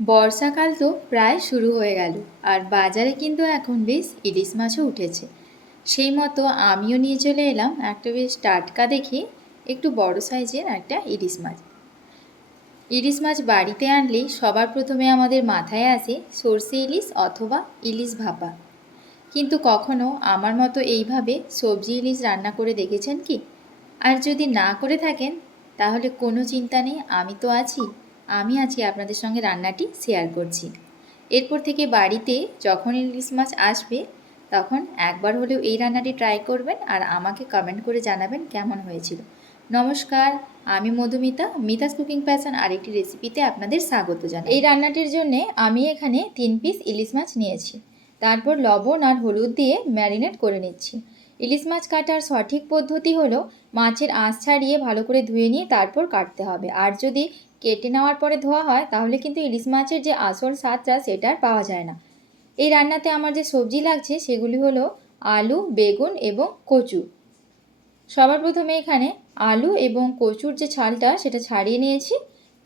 বর্ষাকাল তো প্রায় শুরু হয়ে গেল, আর বাজারে কিন্তু এখন বেশ ইলিশ মাছও উঠেছে। সেই মতো আমিও নিয়ে চলে এলাম একটা বেশ টাটকা দেখে একটু বড় সাইজের একটা ইলিশ মাছ। ইলিশ মাছ বাড়িতে আনলেই সবার প্রথমে আমাদের মাথায় আসে সর্ষে ইলিশ অথবা ইলিশ ভাপা। কিন্তু কখনো আমার মতো এইভাবে সবজি ইলিশ রান্না করে দেখেছেন কি? আর যদি না করে থাকেন তাহলে কোনো চিন্তা নেই, আমি আছি আপনাদের সঙ্গে রান্নাটি শেয়ার করছি। এরপর থেকে বাড়িতে যখন ইলিশ মাছ আসবে তখন একবার হলেও এই রান্নাটি ট্রাই করবেন আর আমাকে কমেন্ট করে জানাবেন কেমন হয়েছিল। নমস্কার, আমি মধুমিতা, মিতাস কুকিং প্যাশন আরেকটি রেসিপিতে আপনাদের স্বাগত জানাই। এই রান্নাটির জন্য আমি এখানে 3 পিস ইলিশ মাছ নিয়েছি। তারপর লবণ আর হলুদ দিয়ে ম্যারিনেট করে নিচ্ছি। ইলিশ মাছ কাটার সঠিক পদ্ধতি হলো মাছের আঁশ ছাড়িয়ে ভালো করে ধুয়ে নিয়ে তারপর কাটতে হবে। আর যদি কেটে নেওয়ার পরে ধোয়া হয় তাহলে কিন্তু ইলিশ মাছের যে আসল স্বাদটা সেটা আর পাওয়া যায় না। এই রান্নাতে আমার যে সবজি লাগছে সেগুলি হলো আলু, বেগুন এবং কচু। সবার প্রথমে এখানে আলু এবং কচুর যে ছালটা সেটা ছাড়িয়ে নিয়েছি।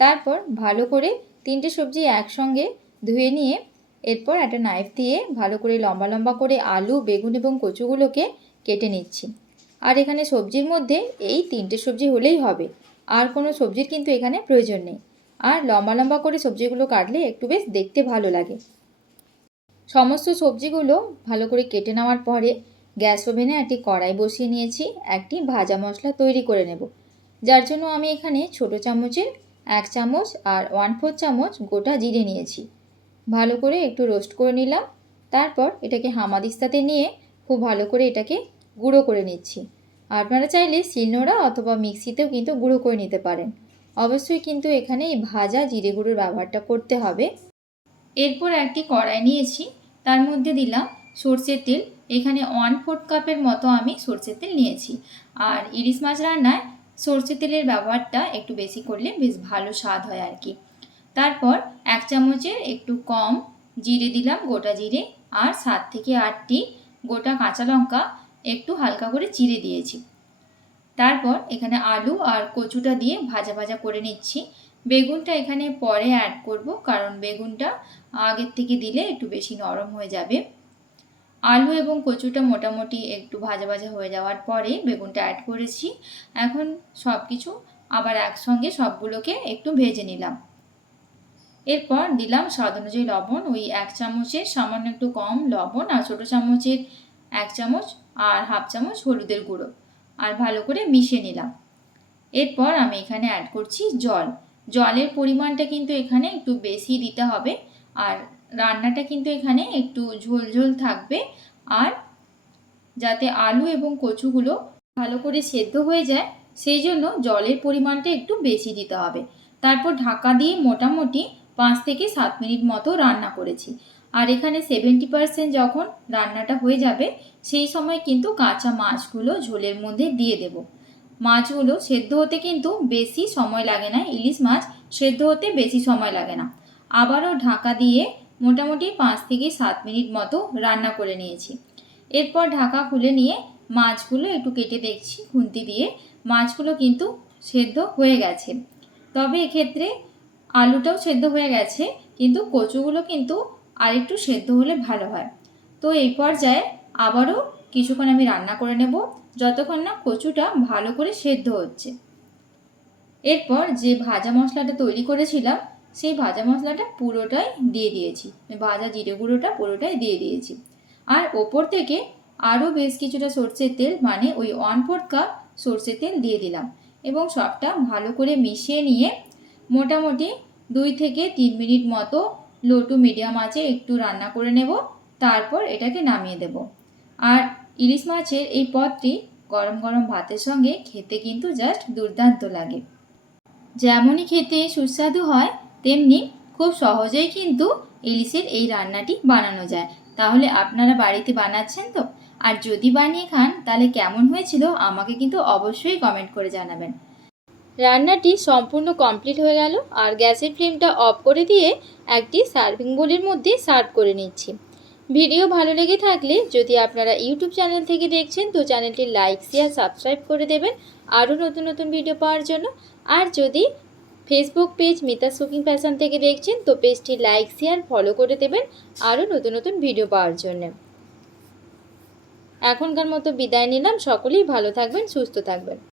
তারপর ভালো করে 3টে সবজি একসঙ্গে ধুয়ে নিয়ে এরপর একটা নাইফ দিয়ে ভালো করে লম্বা লম্বা করে আলু, বেগুন এবং কচুগুলোকে কেটে নিচ্ছি। আর এখানে সবজির মধ্যে এই 3টে সবজি হলেই হবে, আর কোনো সবজির কিন্তু এখানে প্রয়োজন নেই। আর লম্বা লম্বা করে সবজিগুলো কাটলে একটু বেশ দেখতে ভালো লাগে। সমস্ত সবজিগুলো ভালো করে কেটে নেওয়ার পরে গ্যাস ওভেনে একটি কড়াই বসিয়ে নিয়েছি। একটি ভাজা মশলা তৈরি করে নেব, যার জন্য আমি এখানে ছোটো চামচের 1 চামচ আর 1/4 চামচ গোটা জিরে নিয়েছি। ভালো করে একটু রোস্ট করে নিলাম। তারপর এটাকে হামাদিস্তাতে নিয়ে খুব ভালো করে এটাকে গুঁড়ো করে নিচ্ছি। আপনারা চাইলে শিলনোড়া অথবা মিক্সিতেও কিন্তু গুঁড়ো করে নিতে পারেন। অবশ্যই কিন্তু এখানে এই ভাজা জিরে গুঁড়োর ব্যবহারটা করতে হবে। এরপর একটি কড়াই নিয়েছি, তার মধ্যে দিলাম সর্ষের তেল। এখানে 1/4 কাপের মতো আমি সর্ষের তেল নিয়েছি। আর ইলিশ মাছ রান্নায় সর্ষের তেলের ব্যবহারটা একটু বেশি করলে বেশ ভালো স্বাদ হয় আর কি। তারপর 1 চামচের একটু কম জিরে দিলাম, গোটা জিরে, আর 7 থেকে 8টি গোটা কাঁচা লঙ্কা একটু হালকা করে চিড়ে দিয়েছি। তারপর এখানে আলু আর কচুটা দিয়ে ভাজা ভাজা করে নিচ্ছি। বেগুনটা এখানে পরে অ্যাড করব, কারণ বেগুনটা আগের থেকে দিলে একটু বেশি নরম হয়ে যাবে। আলু এবং কচুটা মোটামুটি একটু ভাজা ভাজা হয়ে যাওয়ার পরে বেগুনটা অ্যাড করেছি। এখন সব কিছু আবার একসঙ্গে সবগুলোকে একটু ভেজে নিলাম। এরপর দিলাম স্বাদ অনুযায়ী লবণ, ওই 1 চামচের সামান্য একটু কম লবণ, আর ছোটো চামচের 1 চামচ আর 1/2 চামচ হলুদের গুঁড়ো, আর ভালো করে মিশিয়ে নিলাম। এরপর আমি এখানে অ্যাড করছি জল। জলের পরিমাণটা কিন্তু এখানে একটু বেশি দিতে হবে, আর রান্নাটা কিন্তু এখানে একটু ঝোল ঝোল থাকবে। আর যাতে আলু এবং কচুগুলো ভালো করে সেদ্ধ হয়ে যায় সেই জন্য জলের পরিমাণটা একটু বেশি দিতে হবে। তারপর ঢাকা দিয়ে মোটামুটি 5 থেকে 7 মিনিট মতো রান্না করেছি। আর এখানে 70% যখন রান্নাটা হয়ে যাবে সেই সময় কিন্তু কাঁচা মাছগুলো ঝোলের মধ্যে দিয়ে দেব। মাছগুলো সেদ্ধ হতে কিন্তু বেশি সময় লাগে না, ইলিশ মাছ সেদ্ধ হতে বেশি সময় লাগে না। আবারও ঢাকা দিয়ে মোটামুটি 5 থেকে 7 মিনিট মতো রান্না করে নিয়েছি। এরপর ঢাকা খুলে নিয়ে মাছগুলো একটু কেটে দেখছি খুন্তি দিয়ে, মাছগুলো কিন্তু সেদ্ধ হয়ে গেছে। তবে এক্ষেত্রে আলুটাও সেদ্ধ হয়ে গেছে, কিন্তু কচুগুলো কিন্তু আরেকটু সেদ্ধ হলে ভালো হয়। তো এই পর্যায়ে আবারও কিছুক্ষণ আমি রান্না করে নেব, যতক্ষণ না কচুটা ভালো করে সেদ্ধ হচ্ছে। এরপর যে ভাজা মশলাটা তৈরি করেছিলাম সেই ভাজা মশলাটা পুরোটাই দিয়ে দিয়েছি, ভাজা জিরে গুঁড়োটা পুরোটাই দিয়ে দিয়েছি। আর ওপর থেকে আরও বেশ কিছুটা সর্ষের তেল, মানে ওই 1/4 কাপ সর্ষের তেল দিয়ে দিলাম, এবং সবটা ভালো করে মিশিয়ে নিয়ে মোটামুটি 2 থেকে 3 মিনিট মতো লো টু মিডিয়াম আঁচে একটু রান্না করে নেব। তারপর এটাকে নামিয়ে দেব। আর ইলিশ মাছের এই পদটি গরম গরম ভাতের সঙ্গে খেতে কিন্তু জাস্ট দুর্দান্ত লাগে। যেমনই খেতে সুস্বাদু হয় তেমনি খুব সহজেই কিন্তু ইলিশের এই রান্নাটি বানানো যায়। তাহলে আপনারা বাড়িতে বানাচ্ছেন তো? আর যদি বানিয়ে খান তাহলে কেমন হয়েছিল আমাকে কিন্তু অবশ্যই কমেন্ট করে জানাবেন। রান্নাটি সম্পূর্ণ কমপ্লিট হয়ে গেল, আর গ্যাসের ফ্লেমটা অফ করে দিয়ে একটি সার্ভিং বোলের মধ্যে সার্ভ করে নিচ্ছি। ভিডিও ভালো লেগে থাকলে যদি আপনারা ইউটিউব চ্যানেল থেকে দেখছেন তো চ্যানেলটি লাইক, শেয়ার, সাবস্ক্রাইব করে দেবেন আরও নতুন নতুন ভিডিও পাওয়ার জন্য। আর যদি Facebook page Mita's cooking passion থেকে দেখছেন তো পেজটি লাইক শেয়ার ফলো করে দেবেন আরও নতুন নতুন ভিডিও পাওয়ার জন্য। এখনকার মতো বিদায় নিলাম, সকলেই ভালো থাকবেন, সুস্থ থাকবেন।